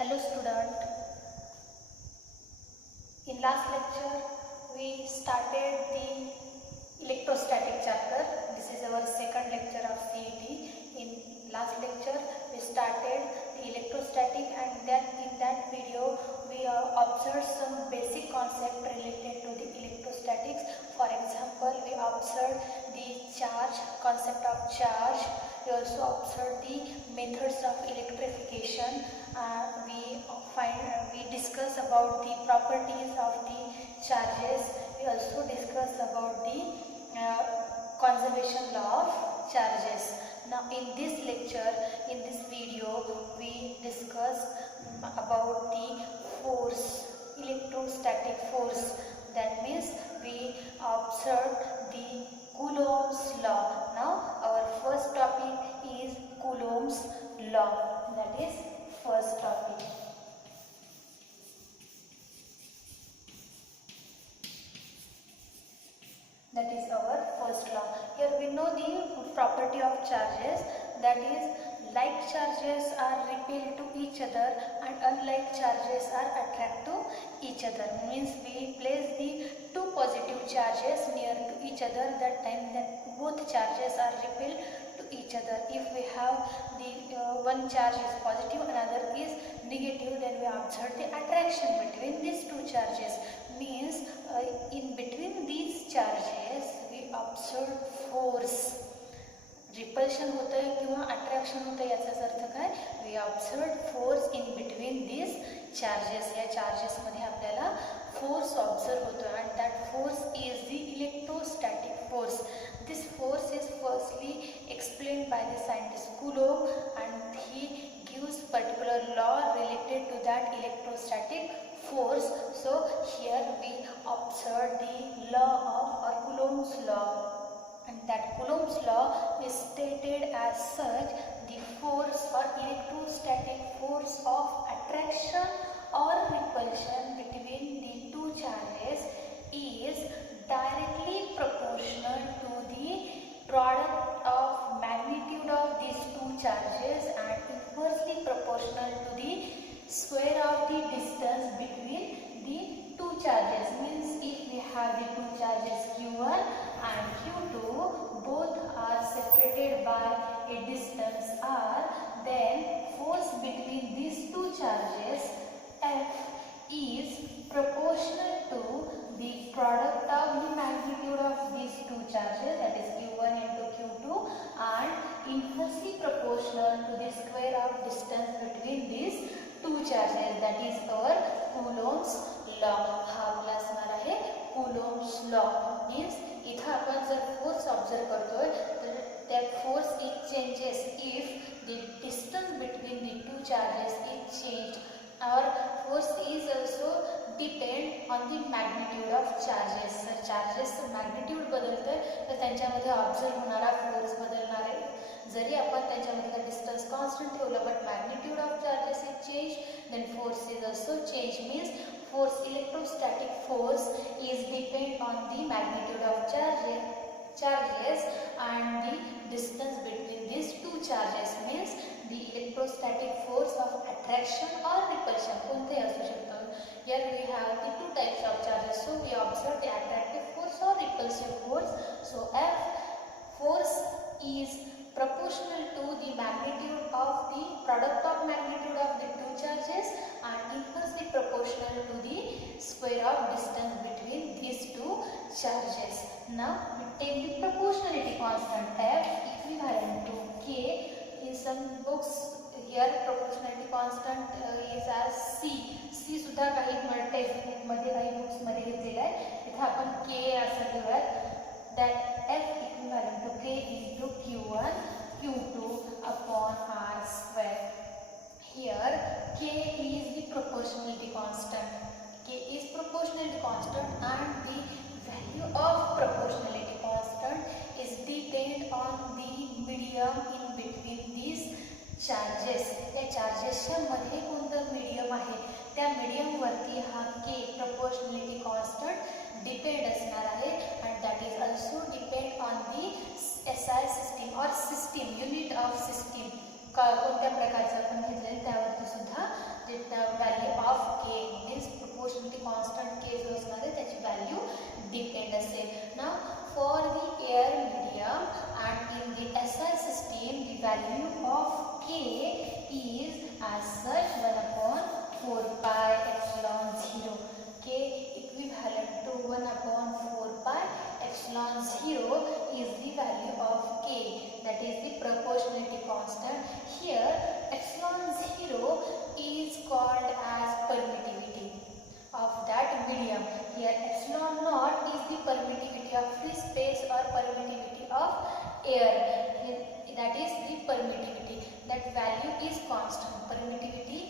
Hello student. In last lecture we started the electrostatic chapter. This is our second lecture of CET. In last lecture we started the electrostatic, and then in that video we observed some basic concept related to the electrostatics. For example, we observed the charge, concept of charge. We also observed the methods of electrification. We discuss about the properties of the charges. We also discuss about the conservation law of charges. Now in this lecture, in this video, we discuss about the force, electrostatic force. That means we observe the Coulomb's law. Now our first topic is Coulomb's law. That is first topic. That is our first law. Here we know the property of charges. That is, like charges are repelled to each other and unlike charges are attracted to each other. Means we place the two positive charges near to each other, that time that both charges are repelled to each other. If we have the one charge is positive, another is negative, then we observe the attraction between these two charges. Means in between these charges we observe force. Repulsion होत आहे किंवा attraction होतं आहे, याचाच अर्थ काय? We observe force in between this charges. या चार्जेसमध्ये आपल्याला फोर्स ऑब्झर्व होतो आहे, and that force is the electrostatic force. This force is firstly explained by the scientist Coulomb, and he gives particular law related to that electrostatic force. So here we observe the law of Coulomb's law, and that Coulomb's law is stated as such: the force or electrostatic force of attraction or repulsion between the two charges is directly proportional to the product of magnitude of these two charges and inversely proportional to the square of the distance between the two charges. Means if we have the two charges Q1 and Q2, both are separated by a distance R, then force between these two charges F is proportional to the product of the magnitude of these two charges, that is Q1 into Q2, and inversely proportional to the square of distance between these two charges. That is our Coulomb's law. हा आपला असणार आहे Coulomb's law. Means इथं आपण जर force observe करतोय तर that force it changes if the distance between the two charges is changed, or force is also depend on the magnitude of charges. जर चार्जेस मॅग्निट्यूड बदलतंय तर त्यांच्यामध्ये ऑब्झर्व होणारा फोर्स बदलणार आहे. जरी आपण त्यांच्यामधला डिस्टन्स कॉन्स्टंट ठेवलं, but magnitude of charges is change, then force is also change. Means force, electrostatic force is depend on the magnitude of charges and the distance between these two charges. Means the electrostatic force of attraction or repulsion कोणते असू शकतं. Here we have the two types of charges, so we observe the attractive force or repulsive force. So F force is proportional to the magnitude of the product of magnitude of the two charges and inversely proportional to the square of distance between these two charges. Now we take the proportionality constant F equivalent to K. In some books here proportionality constant is as C. C सुद्धा काही text मध्ये काही books मध्ये घेतलेला आहे. इथे आपण K असं घेऊयात. That F equivalent to K into Q1 Q2 upon R square. Here K is the proportionality constant. K is proportionality constant, and the value of proportionality constant is depend on the medium in between these charges. त्या चार्जेसच्या मध्ये कोणतं medium आहे, त्या medium वरती हा K proportionality constant depend असणार आहे, and that is also depend on the SI system or system, unit of system. कोणत्या प्रकारचं आपण घेतलेलं त्यावरती सुद्धा depend असेल. Now for the air medium and in the SI system the value of K is as such 1 upon 4 pi epsilon 0. K equivalent to 1 upon 4 pi epsilon 0 is the value of K, that is the proportionality constant. Here epsilon 0 is called as permittivity of that medium. Here epsilon naught is the permittivity of free space or permittivity of air. That is the permittivity. That value is constant. Permittivity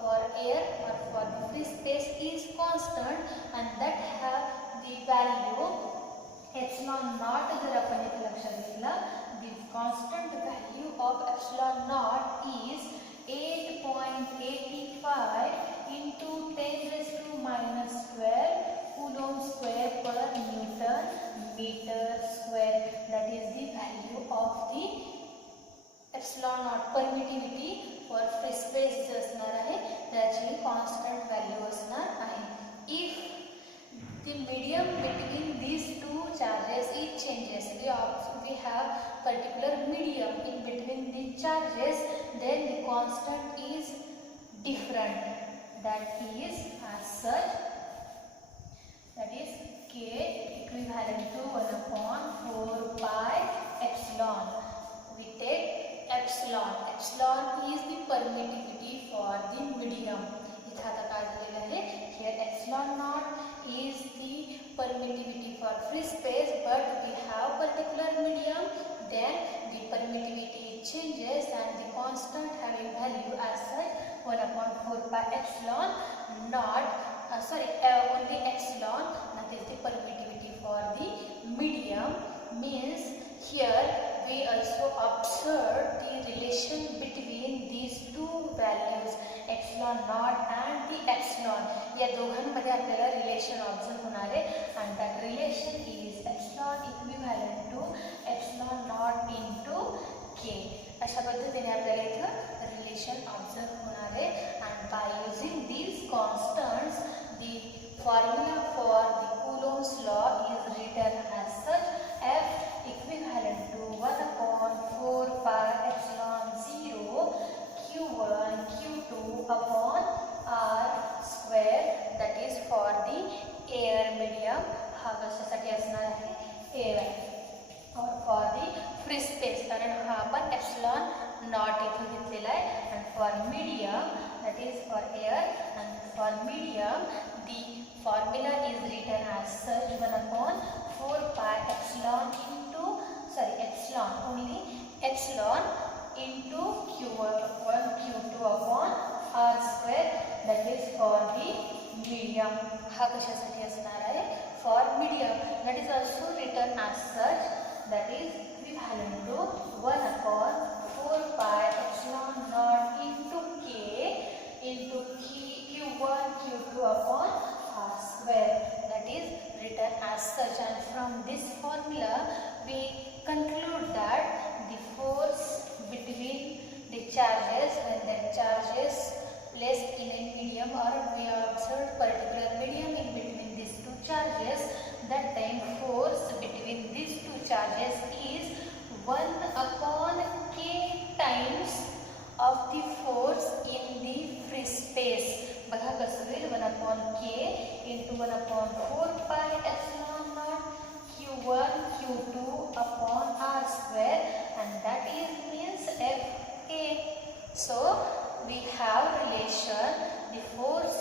for air or for the free space is constant, and that have the value epsilon naught. जर आपण इथे लक्षात घेतलं, the constant value of epsilon naught is 8.85 into 10 raised to minus 12 coulomb square per Newton meter square. That is the value of the epsilon naught. permittivity for free space जे असणार आहे त्याची constant value असणार आहे. If the medium between these two charges it changes, we have particular medium in between the charges, then the constant is different. That is as such, that is K equivalent to 1 upon 4 pi epsilon. We take epsilon. Epsilon is the permittivity for the medium. इथे आता काय दिलेलं आहे, here epsilon naught is the permittivity for free space, but we have particular medium, then the permittivity changes and the constant having value as such 1 upon 4 pi epsilon naught, only epsilon, that is the permittivity for the medium. Means here we also observe the relation between these two values, epsilon naught and the epsilon. या दोघांमध्ये आपल्याला relation observe होणार आहे, and that relation is epsilon equivalent to epsilon naught into K. अशा पद्धतीने आपल्याला इथं relation observe होणार आहे. and by using these constants the formula for the Coulomb's law is written as such: F equivalent to 1 upon 4 pi epsilon 0 Q1 Q2 upon R square. That is for the air medium. हा कशासाठी असणार आहे, air. और for the free space, कारण हा आपण epsilon naught इथे घेतलेला आहे. and for medium, that is for air, and for medium the formula is written as such: 1 upon 4 pi epsilon into epsilon, only epsilon into Q1 Q2 upon R square. That is for the medium. हा कशासाठी असणार आहे, for medium. That is also written as such, that is equivalent to 1 upon 4 pi epsilon naught into K into Q1 Q2 upon R square. That is written as such, and from this formula we conclude that the force between the charges, when the charges placed in a medium or we observe particular medium in between these two charges, that time force between these two charges is 1 upon K times of the force in the free space. बघा कसं होईल, 1 upon K into 1 upon 4 pi epsilon naught Q1 Q2 upon R square, and that is means FA. So we have relation the force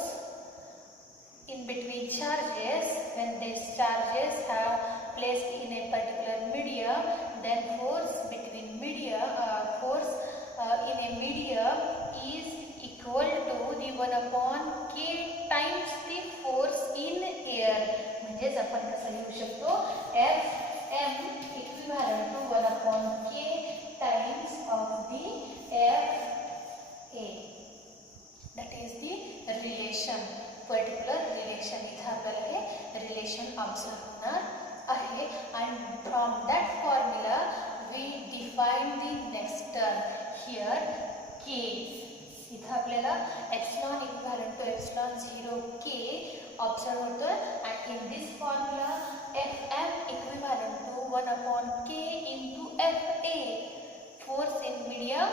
in between charges. When these charges have placed in a particular medium, then force between in a medium is equal to the 1 upon K times the force in air. म्हणजेच आपण कसं लिहू शकतो, Fm equivalent to 1 upon K times of the FA. That is the relation, particular relation. इथे आपल्याला हे relation observe होणार आहे. and from that formula we define the next term. Here K, इथे आपल्याला epsilon equivalent to epsilon 0 K observe होतोय. And in this formula Fm equivalent to 1/k into Fa, force in medium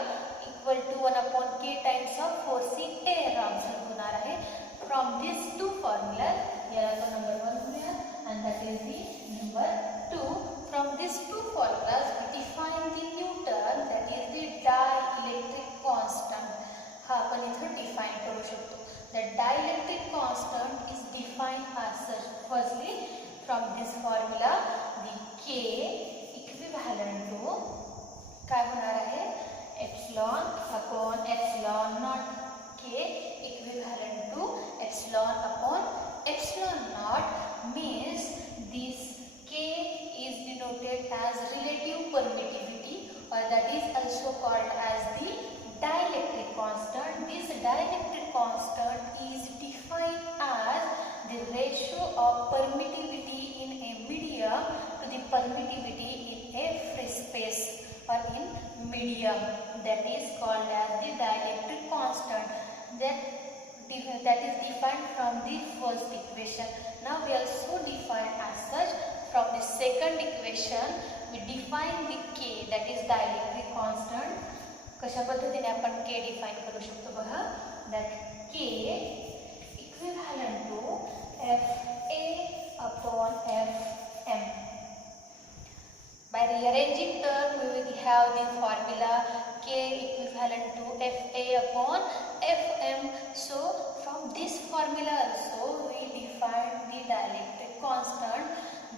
equal to 1/k times of force in air observe होणार आहे. From this to formula, याला आपण number 1 म्हणूया and that is the number 2. From these two formulas we define the Newton, that is the dielectric constant. हा आपण इथं define करू शकतो. The dielectric constant is defined as such. Firstly, from this formula the K equivalent to काय होणार आहे, epsilon upon epsilon naught. K equivalent to epsilon upon epsilon naught means this K is denoted as relative permittivity, or that is also called as the dielectric constant. This dielectric constant is defined as the ratio of permittivity in a medium to the permittivity in a free space or in medium. That is called as the dielectric constant. That is defined from the first equation. Now we also define as such from the second equation we define the K, that is dielectric constant. कशा पद्धतीने आपण K define करू शकतो बघा. that K equivalent to Fa upon Fm. By rearranging term we will have the formula K equivalent to Fa upon Fm. So from this formula also we define the dielectric constant.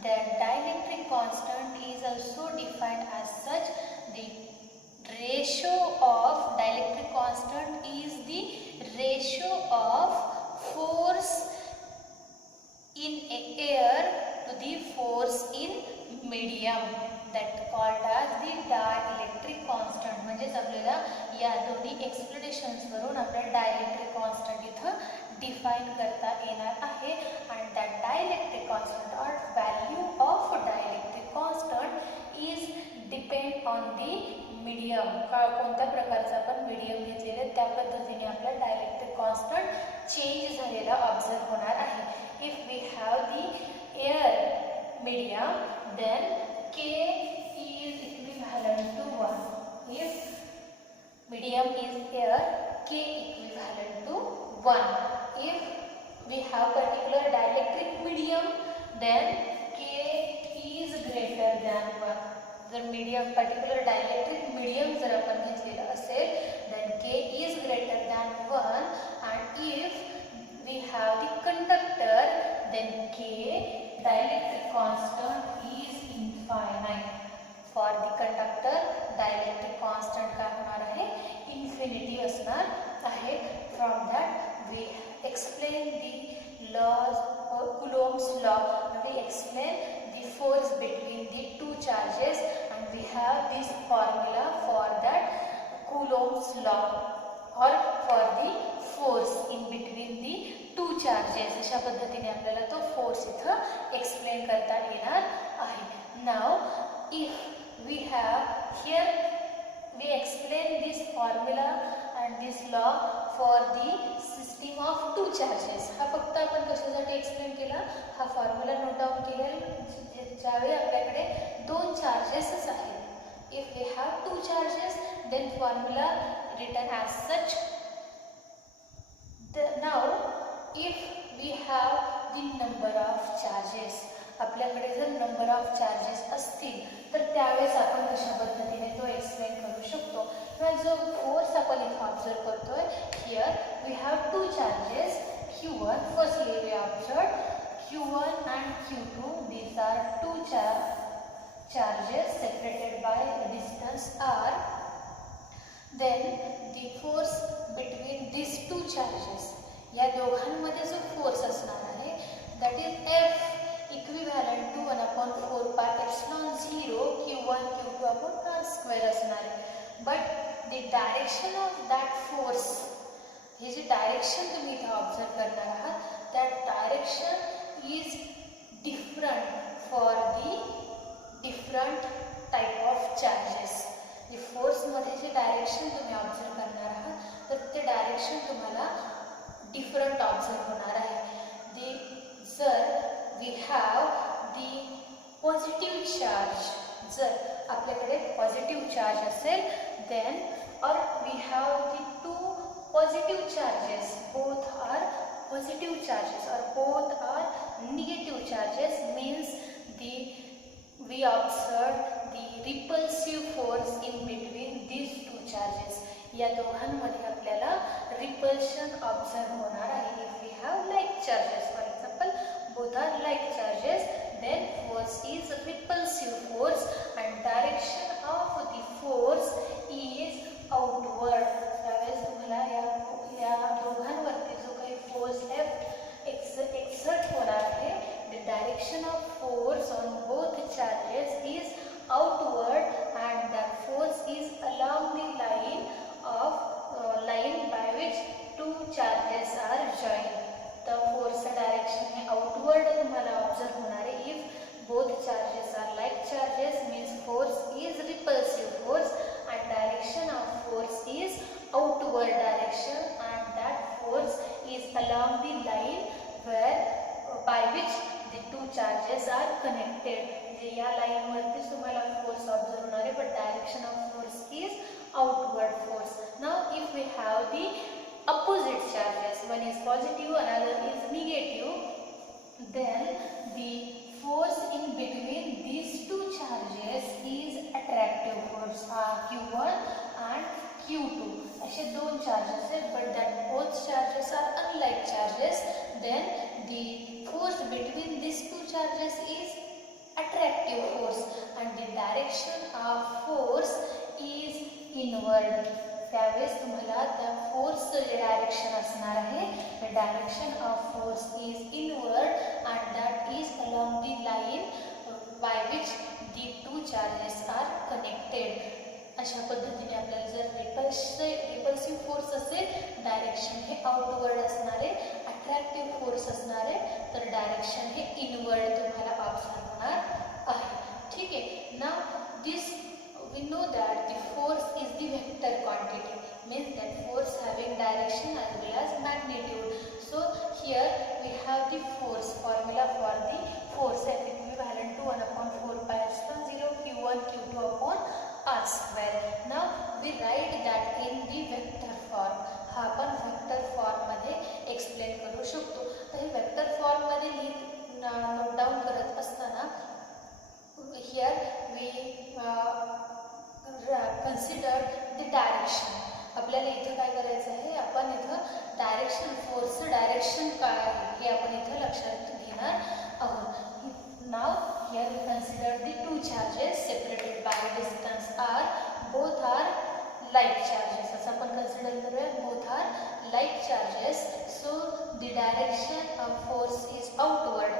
That dielectric constant is also defined as such. The ratio of dielectric constant is the ratio of force in air to the force in medium. That called as the dielectric constant. म्हणजेच आपल्याला या दोन्ही एक्सप्लेनेशन्स वरून आपल्याला dielectric constant इथं define करता येणार आहे. आणि दॅट डायलेक्ट्रिक कॉन्स्टंट और value of dielectric constant is depend on the medium. कोणत्या प्रकारचा आपण मीडियम घेतलेलं त्या पद्धतीने आपला डायलेक्ट्रिक कॉन्स्टंट चेंज झालेला ऑब्झर्व होणार आहे. If we have the air medium then K is equivalent to 1. If medium is air, K equivalent to 1. If we have particular dielectric medium, then K is greater than 1. जर medium particular dielectric medium जर आपण घेतलेलं असेल, then K is greater than 1. And if we have the conductor, then K dielectric constant is infinite. For the conductor dielectric constant काय होणार आहे, infinity असणार आहे. From that we explain the laws of Coulomb's law. We explain the force between the two charges and we have this formula for that Coulomb's law or for the force in between the two charges. अशा पद्धतीने आपल्याला तो force इथं explain करता येणार आहे. Now if we have here we explain this formula and this law for the system of two charges. हा फक्त आपण कशासाठी एक्सप्लेन केला, हा फॉर्म्युला नोट डाउन केलेला ज्यावेळी आपल्याकडे दोन चार्जेसच आहेत. if we have two charges then formula written as such. Now if we have the number of charges, आपल्याकडे जर नंबर ऑफ चार्जेस असतील तर त्यावेळेस आपण कशा पद्धतीने तो एक्सप्लेन करू शकतो. किंवा जो फोर्स आपण इथे ऑब्झर्व करतोय, here we have two charges Q1. Firstly we observe Q1 and Q2. These are two charges separated by a distance r. Then the force between these two charges, या दोघांमध्ये जो फोर्स असणार आहे that is F equivalent to 1/4 pi epsilon 0 Q1 Q2 upon r square असणार आहे. But the direction of that force, हे जे direction तुम्ही इथे ऑब्झर्व करणार आहात, that direction is different for the different type of charges. the force मध्ये जे direction तुम्ही ऑब्झर्व करणार आहात तर ते डायरेक्शन तुम्हाला डिफरंट ऑब्झर्व होणार आहे. the we have the positive charge. जर आपल्याकडे पॉझिटिव्ह चार्ज असेल then or we have the two positive charges, both are positive charges or both are negative charges, means we observe the repulsive force in between these two charges. या दोघांमध्ये आपल्याला repulsion observe होणार आहे. if we have like charges, for example both are like charges, then force is repulsive force and direction of the force is outward. त्यावेळेस तुम्हाला या दोघांवरती जो काही फोर्स एक्सर्ट होणार आहे, the direction of force on both charges is outward and that force is along the line by which two charges are joined. The force direction हे outward तुम्हाला observe होणार आहे. if both charges are like charges, means force is repulsive force and direction of force is outward direction and that force is along the line by which the two charges are connected. म्हणजे या line वरती तुम्हाला force observe होणार आहे, but direction of force is outward force. Now if we have the opposite charges, one is positive, another is negative, then the force in between these two charges is attractive force, Q1 and Q2. असे दोन charges आहेत, but that both charges are unlike charges, then the force between these two charges is attractive force and the direction of force is inward. त्यावेळेस तुम्हाला त्या फोर्सचं जे direction असणार आहे, the direction of force is inward and that is along the line by which the two charges are connected. अशा पद्धतीने आपल्याला जर repulsive force असेल, डायरेक्शन हे आउटवर्ड असणार आहे, अट्रॅक्टिव्ह फोर्स असणार आहे, तर डायरेक्शन हे इनवर्ड तुम्हाला ऑब्झर्व होणार आहे. ठीक आहे. Now this we know that the force is the vector quantity, means that force having direction as well as magnitude. So here we have the force formula for the force F equivalent to 1/4 pi epsilon 0 q1 q2 upon r square. Now we write that in the vector form. हा आपण vector form मध्ये explain करू शकतो. तर हे vector form मध्ये note down करत असताना here we consider the direction. आपल्याला इथं काय करायचं आहे, आपण इथं डायरेक्शन, फोर्सचं डायरेक्शन काय आहे हे आपण इथं लक्षात घेणार आहोत. नाव here we consider the two charges separated by distance r, both are like charges. असं आपण कन्सिडर करूया, both are like charges, so the direction of force is outward.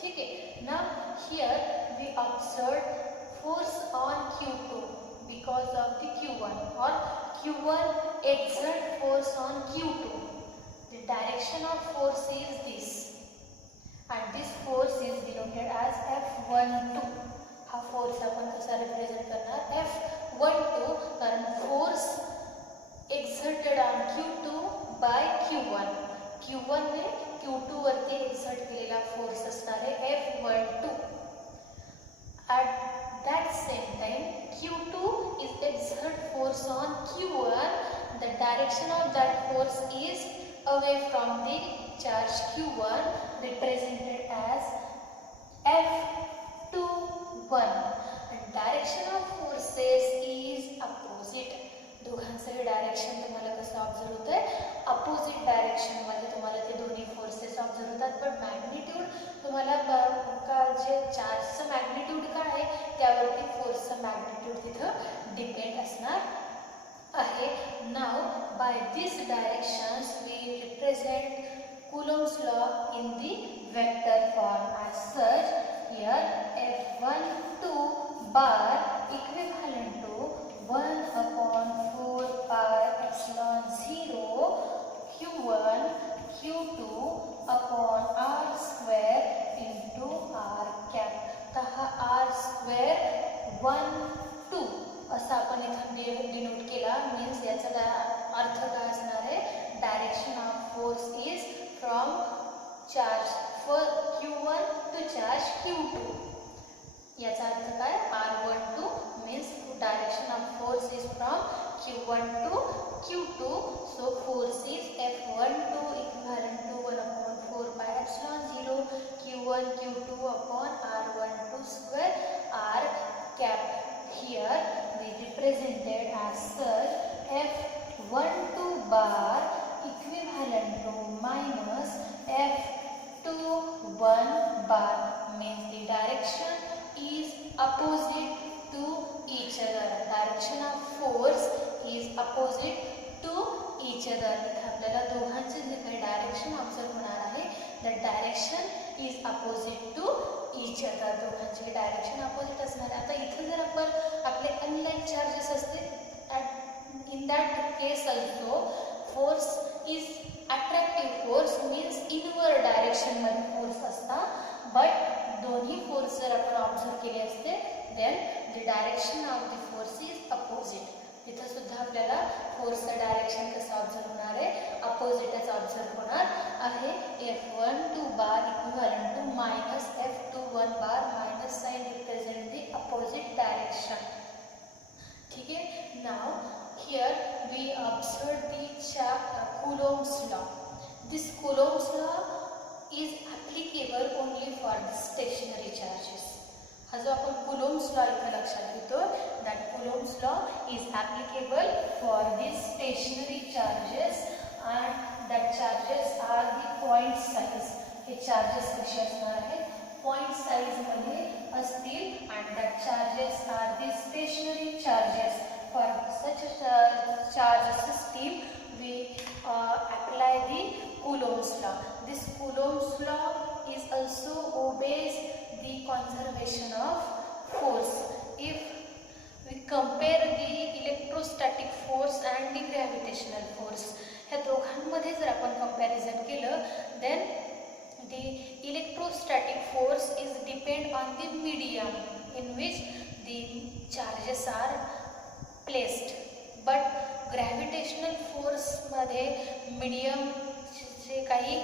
ठीक आहे. Now here we observe force on Q2 because of the Q1, or Q1 exert force on Q2. The direction of force is this and this force is denoted as F12. हा force आपण कसा represent करणार, F12, कारण force exerted on Q2 bye Q1. Q1 ने Q2 वरती exert केलेला force असणार आहे F12. At that same time Q2 is exert force on Q1. The direction of that force is away from the charge Q1, represented as F21, and direction of forces is opposite. दोघांचं direction तुम्हाला कसं observe होत आहे, opposite direction मध्ये तुम्हाला ते दोन्ही forces observe होतात. पण मॅग्निट्यूड तुम्हाला का जे चार्जचं मॅग्निट्यूड काय आहे त्यावरती फोर्सचं मॅग्निट्यूड तिथं डिपेंड असणार आहे. Now by this directions we represent Coulomb's law in the vector form. As such, here F12 bar equivalent to 1/4 pi epsilon 0 Q1 Q2 upon r square into r cap. तर हा r square 1 2 असा आपण इथं denote केला. Means याचा अर्थ काय असणार आहे, direction of force is from charge Q1 to charge Q2. याचा अर्थ काय? R12 means direction of force is from Q1 to Q2. So force is F12 equivalent to 1/4 pi epsilon 0 Q1 Q2 upon R12 square R cap. Here we represented as such F12 bar equivalent to minus F21 bar, means the direction is opposite to each other. Direction of force is opposite to each other. इथे आपल्याला दोघांचे जे काही direction observe होणार आहे, that direction is opposite to each other. दोघांचे direction opposite असणार आहे. आता इथे जर आपण आपले अनलाइक चार्जेस असते, in that case also force is attractive force, means inward direction मध्ये force असता, but दोन्ही फोर्स जर आपण ऑब्झर्व केले असते, then the direction of the force is opposite. तिथे सुद्धा आपल्याला फोर्सचं डायरेक्शन कसं ऑब्झर्व होणार आहे, अपोजिटच ऑब्झर्व होणार आहे. F12 bar equivalent to minus F21 bar, minus sign represent the opposite direction. ठीक आहे. Now here we observe the Coulomb's law. This Coulomb's law is applicable only for the stationary charges. हा जो आपण Coulomb's law इथे लक्षात घेतो, that Coulomb's law is applicable for the stationary charges and that charges are the point size. Hey charges कसे असणार आहेत, point size मध्ये असतील, and that charges are the stationary charges. For such a charge system, we apply the Coulomb's law. This Coulomb's law is also obeys the conservation of force. If we compare the electrostatic force and the gravitational force, ह्या दोघांमध्ये जर आपण comparison केलं, then the electrostatic force is depend on the medium in which the charges are placed, but gravitational force मध्ये medium जे काही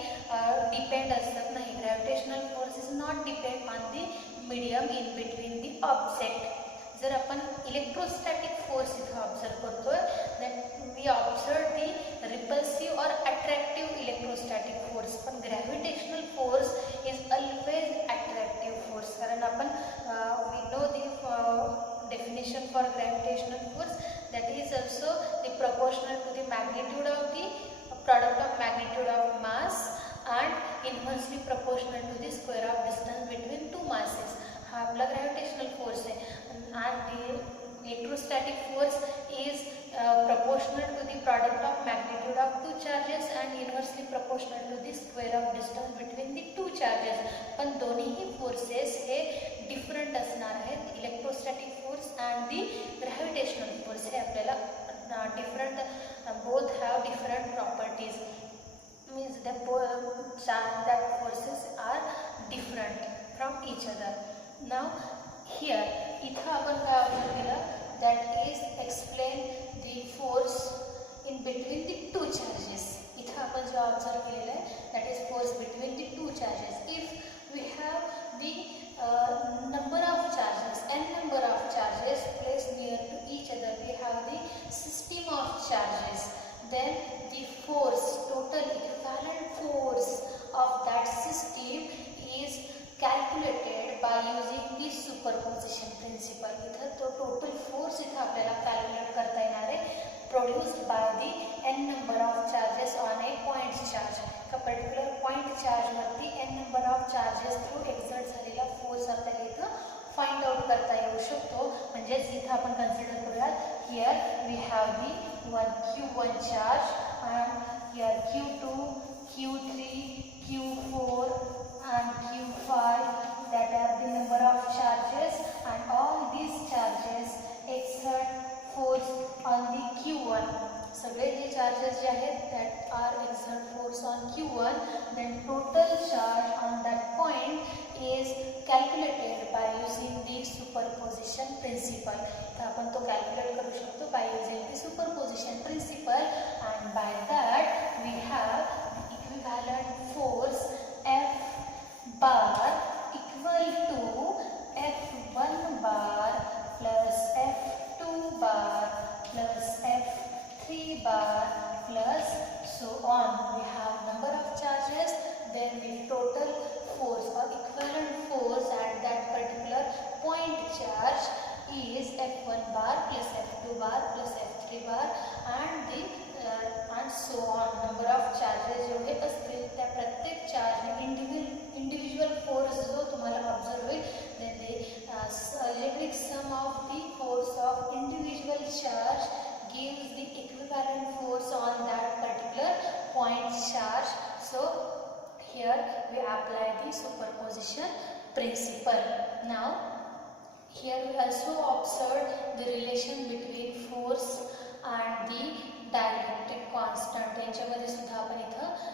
depend असतात नाही. Gravitational force is not depend on the medium in between the object. जर आपण electrostatic force इथं observe करतोय, that we observe the repulsive और attractive electrostatic force. पण gravitational force is always attractive force. कारण आपण we know the definition for gravitational force, that is also the proportional to the magnitude of the product of magnitude of mass and inversely proportional to the square of distance between two masses. हा आपला gravitational force आहे. and the electrostatic force is proportional to the product of magnitude of two charges and inversely proportional to the square of distance between the two charges. पण दोन्ही forces हे different असणार आहेत. Electrostatic force and the gravitational force हे आपल्याला different, both have different properties, means that forces are different from each other. Now here इथं आपण काय observe केलं, that is explain the force in between the two charges. इथं आपण जे observe केलेलं आहे, that is force between the two charges. If we have the number of charges, n number of charges placed near to each other, we have the system of charges, then the force, total equivalent force of that system is calculated by using the superposition principle. इथं तो total force इथं आपल्याला calculate करता येणार आहे, produced by the n number of charges on a point charge. एका particular point चार्जवरती n number of charges through exert झालेला फोर्स आपल्याला इथं फाइंड आउट करता येऊ शकतो. म्हणजेच इथं आपण कन्सिडर करूयात, here we have the Q1 charge and here Q2, Q3, Q4 and Q5, that are the number of charges, and all these charges exert force on the Q1. सगळे जे charges जे आहेत that are exert force on Q1, then total charge on that point is calculated by using the superposition principle. तर आपण तो calculate करू शकतो by using the superposition principle, and by that we have equivalent force F here we apply the superposition principle. Now here we also observed the relation between force and the dielectric constant. यांच्यामध्ये सुद्धा आपण इथं